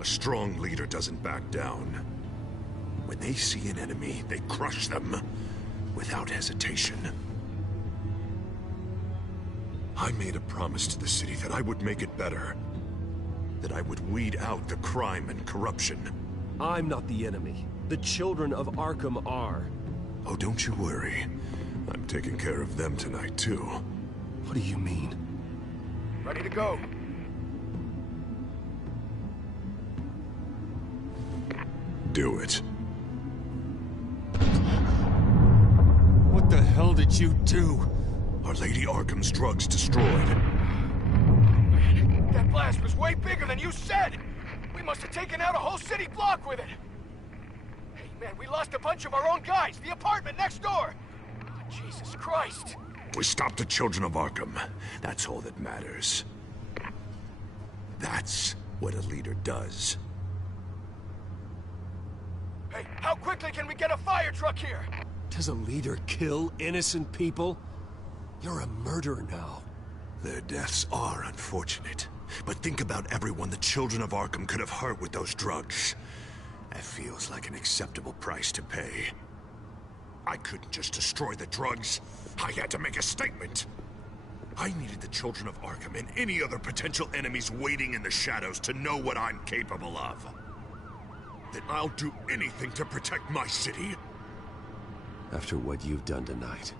A strong leader doesn't back down. When they see an enemy, they crush them without hesitation. I made a promise to the city that I would make it better. That I would weed out the crime and corruption. I'm not the enemy. The children of Arkham are. Oh, don't you worry. I'm taking care of them tonight, too. What do you mean? Ready to go. do it. What the hell did you do? Are Lady Arkham's drugs destroyed? That blast was way bigger than you said! We must have taken out a whole city block with it! Hey, man, we lost a bunch of our own guys! The apartment next door! Oh, Jesus Christ! We stopped the Children of Arkham. That's all that matters. That's what a leader does. Hey, how quickly can we get a fire truck here? Does a leader kill innocent people? You're a murderer now. Their deaths are unfortunate. But think about everyone the Children of Arkham could have hurt with those drugs. That feels like an acceptable price to pay. I couldn't just destroy the drugs. I had to make a statement. I needed the Children of Arkham and any other potential enemies waiting in the shadows to know what I'm capable of. Then I'll do anything to protect my city. After what you've done tonight,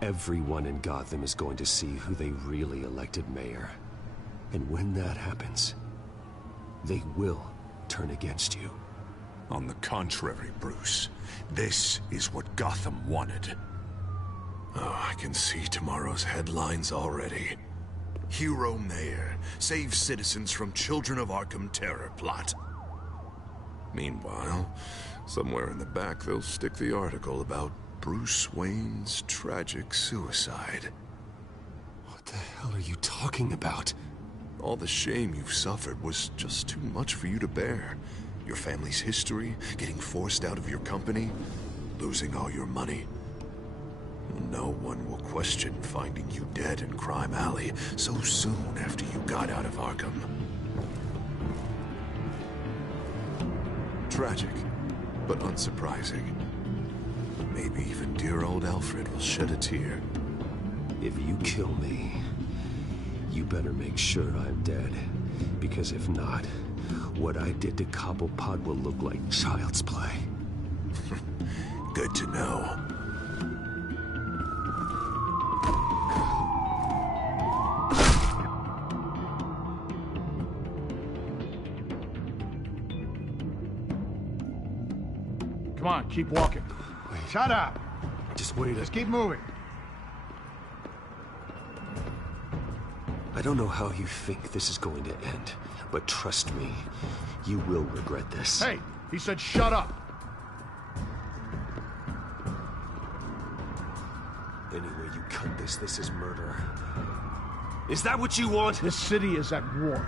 everyone in Gotham is going to see who they really elected mayor. And when that happens, they will turn against you. On the contrary, Bruce, this is what Gotham wanted. Oh, I can see tomorrow's headlines already. Hero Mayor saves citizens from Children of Arkham terror plot. Meanwhile, somewhere in the back they'll stick the article about Bruce Wayne's tragic suicide. What the hell are you talking about? All the shame you've suffered was just too much for you to bear. Your family's history, getting forced out of your company, losing all your money. No one will question finding you dead in Crime Alley so soon after you got out of Arkham. Tragic, but unsurprising. Maybe even dear old Alfred will shed a tear. If you kill me, you better make sure I'm dead. Because if not, what I did to Cobblepot will look like child's play. Good to know. Come on, keep walking. Wait. Shut up. Just wait. Just keep moving. I don't know how you think this is going to end, but trust me, you will regret this. Hey, he said shut up. Any way you cut this, this is murder. Is that what you want? This city is at war.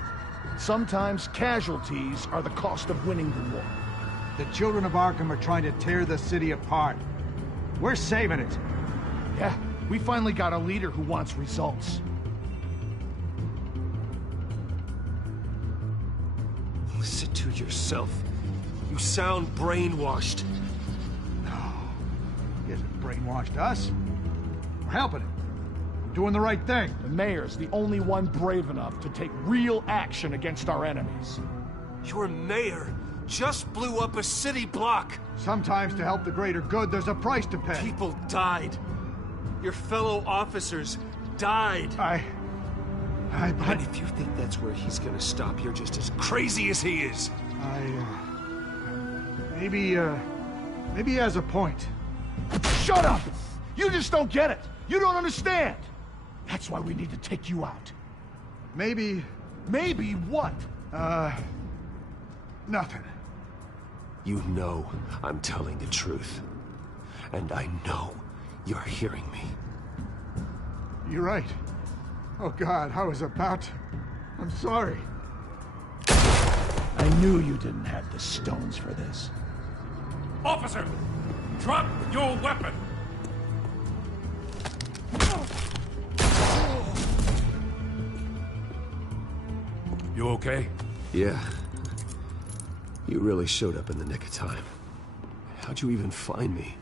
Sometimes casualties are the cost of winning the war. The Children of Arkham are trying to tear the city apart. We're saving it. Yeah, we finally got a leader who wants results. Listen to yourself. You sound brainwashed. No. He hasn't brainwashed us. We're helping him. We're doing the right thing. The mayor's the only one brave enough to take real action against our enemies. Your mayor just blew up a city block. Sometimes to help the greater good, there's a price to pay. People died. Your fellow officers died. And if you think that's where he's gonna stop, you're just as crazy as he is. Maybe he has a point. Shut up! You just don't get it. You don't understand. That's why we need to take you out. Maybe... Maybe what? Nothing. You know I'm telling the truth. And I know you're hearing me. You're right. Oh God, I was about to... I'm sorry. I knew you didn't have the stones for this. Officer! Drop your weapon! You okay? Yeah. You really showed up in the nick of time. How'd you even find me?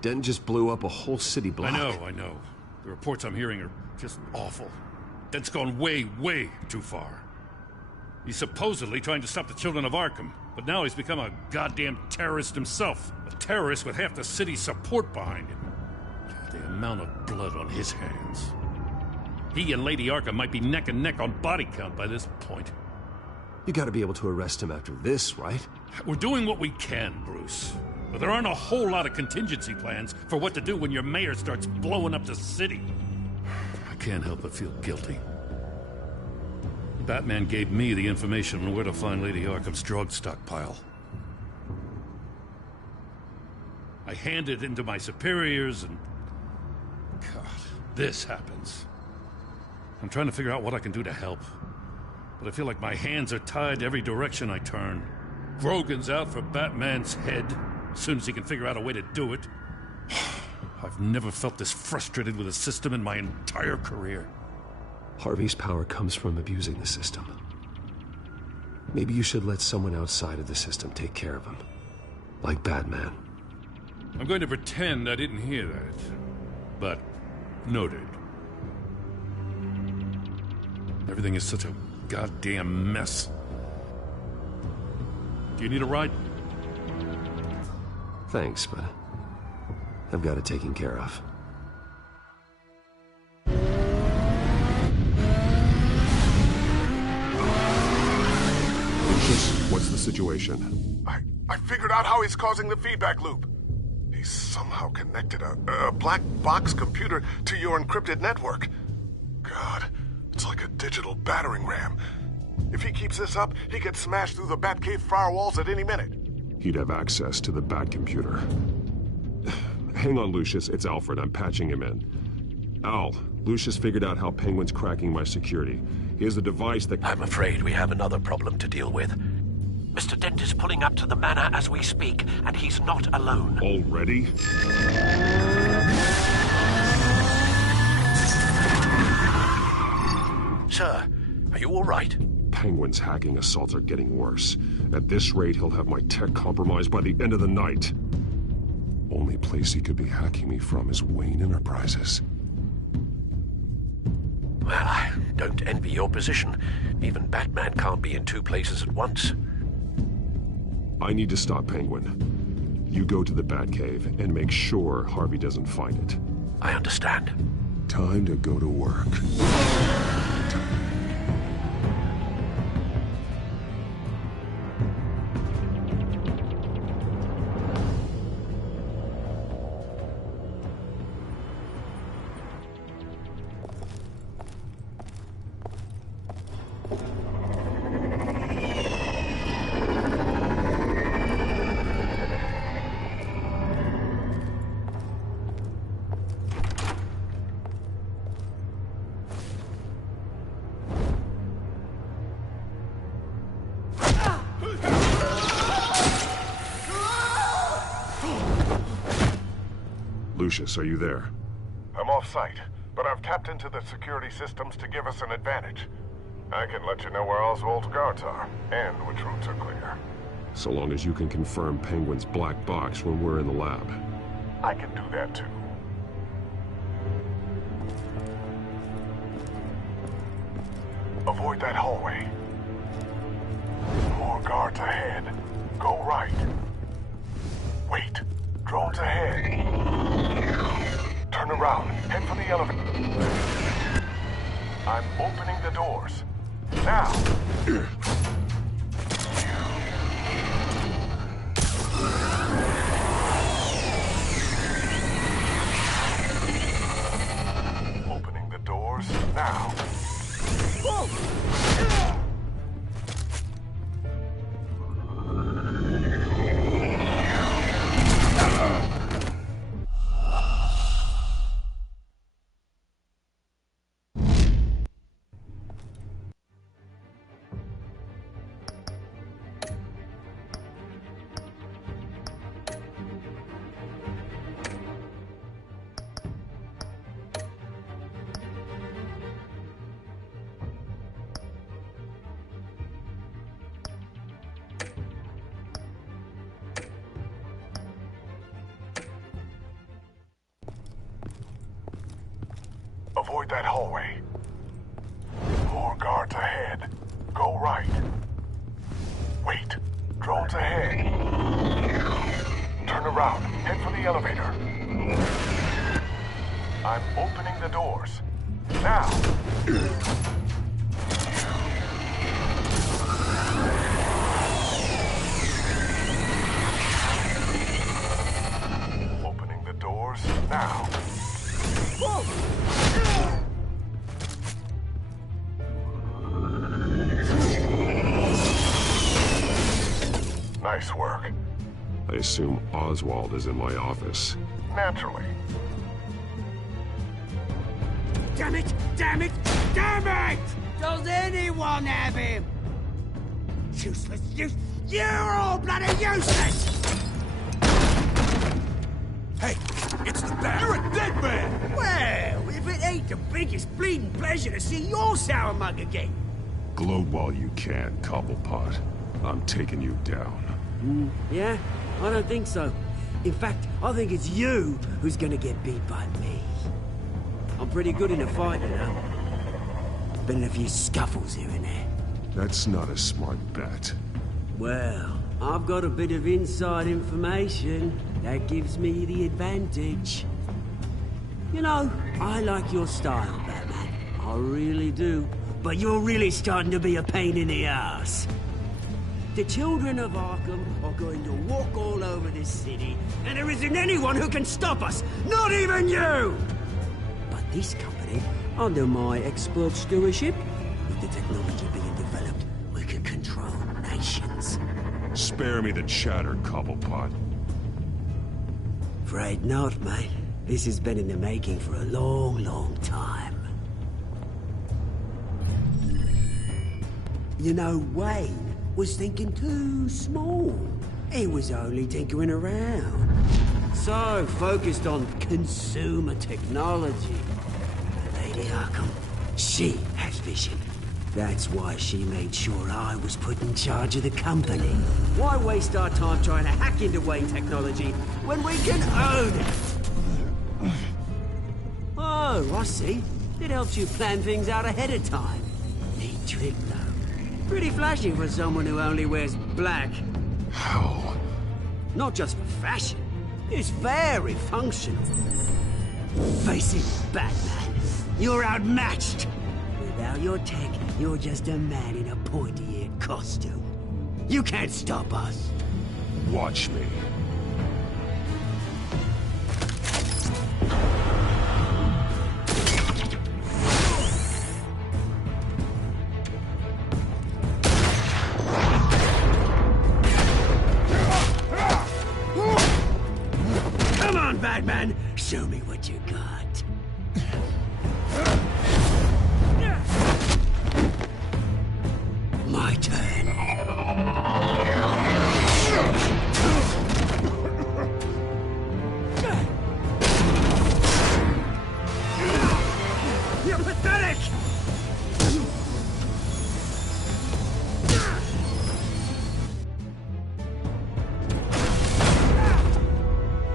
Dent just blew up a whole city block. I know. The reports I'm hearing are just awful. Dent's gone way, way too far. He's supposedly trying to stop the Children of Arkham, but now he's become a goddamn terrorist himself. A terrorist with half the city's support behind him. The amount of blood on his hands. He and Lady Arkham might be neck and neck on body count by this point. You gotta be able to arrest him after this, right? We're doing what we can, Bruce. But there aren't a whole lot of contingency plans for what to do when your mayor starts blowing up the city. I can't help but feel guilty. Batman gave me the information on where to find Lady Arkham's drug stockpile. I handed it into my superiors and... God, this happens. I'm trying to figure out what I can do to help. But I feel like my hands are tied every direction I turn. Grogan's out for Batman's head as soon as he can figure out a way to do it. I've never felt this frustrated with a system in my entire career. Harvey's power comes from abusing the system. Maybe you should let someone outside of the system take care of him. Like Batman. I'm going to pretend I didn't hear that. But, noted. Everything is such a goddamn mess. Do you need a ride? Thanks, but I've got it taken care of. What's the situation? I figured out how he's causing the feedback loop. He's somehow connected a black box computer to your encrypted network. God, it's like a digital battering ram. If he keeps this up, he could smash through the Batcave firewalls at any minute. He'd have access to the Bat computer. Hang on, Lucius. It's Alfred. I'm patching him in. Al, Lucius figured out how Penguin's cracking my security. He has a device that... I'm afraid we have another problem to deal with. Mr. Dent is pulling up to the manor as we speak, and he's not alone. Already? Sir, are you all right? Penguin's hacking assaults are getting worse. At this rate, he'll have my tech compromised by the end of the night. Only place he could be hacking me from is Wayne Enterprises. Well, I don't envy your position. Even Batman can't be in two places at once. I need to stop Penguin. You go to the Batcave and make sure Harvey doesn't find it. I understand. Time to go to work. Lucius, are you there? I'm off-site, but I've tapped into the security systems to give us an advantage. I can let you know where Oswald's guards are, and which routes are clear. So long as you can confirm Penguin's black box when we're in the lab. I can do that too. Avoid that hallway. More guards ahead. Go right. Wait. Drones ahead. Turn around. Head for the elevator. I'm opening the doors. Now. Opening the doors now. Whoa! Avoid that hallway. More guards ahead. Go right. Wait. Drones ahead. Turn around. Head for the elevator. I'm opening the doors. Now. Nice work. I assume Oswald is in my office. Naturally. Damn it! Damn it! Damn it! Does anyone have him? Useless! You're all bloody useless! Hey, it's the bat. You're a dead man! Well, if it ain't the biggest bleeding pleasure to see your sour mug again. Gloat while you can, Cobblepot. I'm taking you down. Yeah? I don't think so. In fact, I think it's you who's gonna get beat by me. I'm pretty good in a fight, you know. Been in a few scuffles here and there. That's not a smart bet. Well, I've got a bit of inside information that gives me the advantage. You know, I like your style, Batman. I really do. But you're really starting to be a pain in the ass. The children of Arkham are going to walk all over this city, and there isn't anyone who can stop us, not even you! But this company, under my expert stewardship, with the technology being developed, we can control nations. Spare me the chatter, Cobblepot. Afraid not, mate. This has been in the making for a long, long time. You know, Wayne was thinking too small. He was only tinkering around. So focused on consumer technology. But Lady Arkham, she has vision. That's why she made sure I was put in charge of the company. Why waste our time trying to hack into Wayne technology when we can own it? Oh, I see. It helps you plan things out ahead of time. Neat trick, though. Pretty flashy for someone who only wears black. How? Not just for fashion. It's very functional. Face it, Batman. You're outmatched. Without your tech, you're just a man in a pointy-eared costume. You can't stop us. Watch me. Come on, Batman! Show me what you got. My turn. You're pathetic!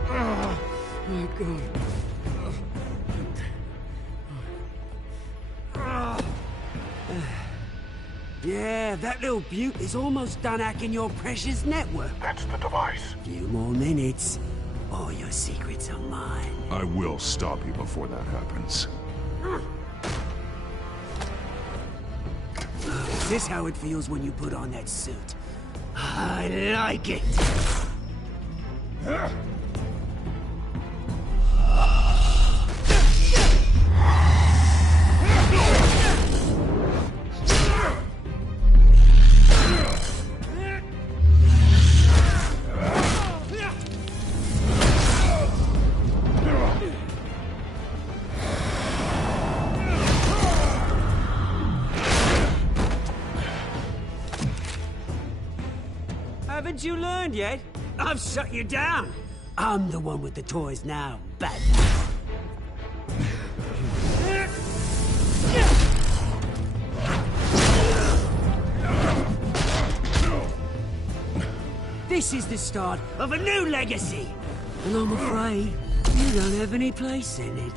Oh, my God. Yeah, that little beaut is almost done hacking your precious network. That's the device. Few more minutes. All your secrets are mine. I will stop you before that happens. Is this how it feels when you put on that suit? I like it. Haven't you learned yet? I've shut you down. I'm the one with the toys now, Batman. This is the start of a new legacy. And I'm afraid you don't have any place in it.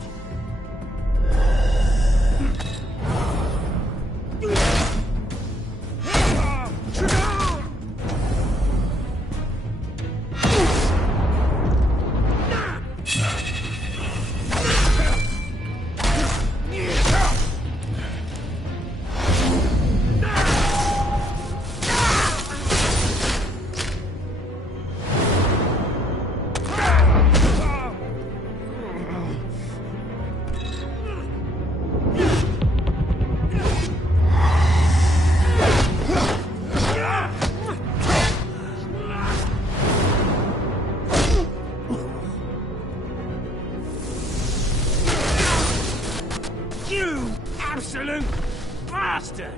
absolute bastard!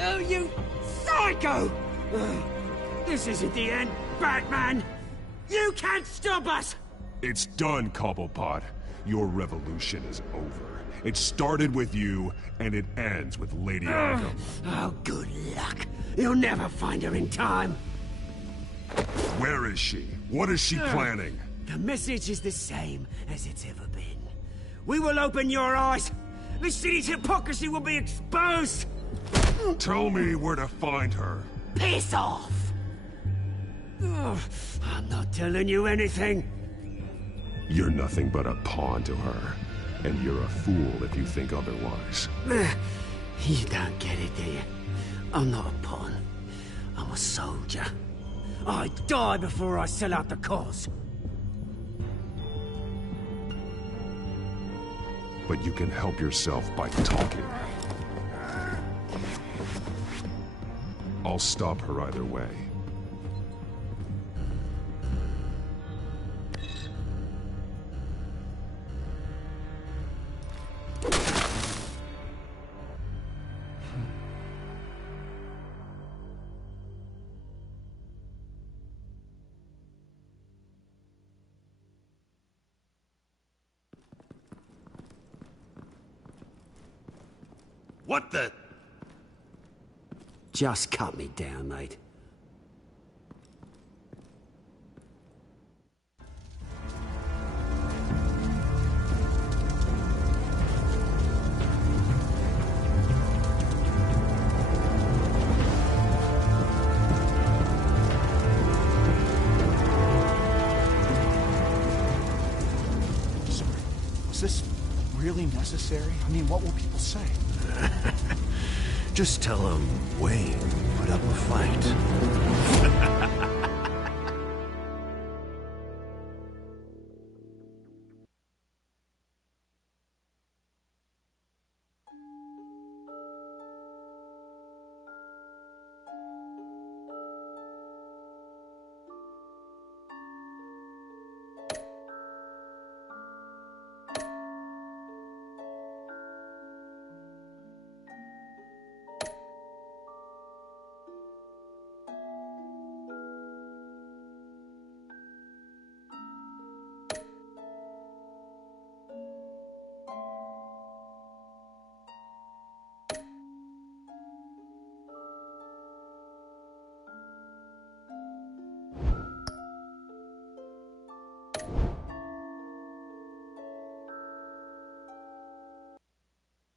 Oh, you psycho! This isn't the end, Batman! You can't stop us! It's done, Cobblepot. Your revolution is over. It started with you, and it ends with Lady Arkham. Oh, good luck. You'll never find her in time. Where is she? What is she planning? The message is the same as it's ever been. We will open your eyes. The city's hypocrisy will be exposed. Tell me where to find her. Piss off! I'm not telling you anything. You're nothing but a pawn to her. And you're a fool if you think otherwise. You don't get it, do you? I'm not a pawn. I'm a soldier. I die before I sell out the cause. But you can help yourself by talking. I'll stop her either way. What the? Just cut me down, mate. Sorry. Was this really necessary? I mean, what will people say? Just tell him Wayne put up a fight.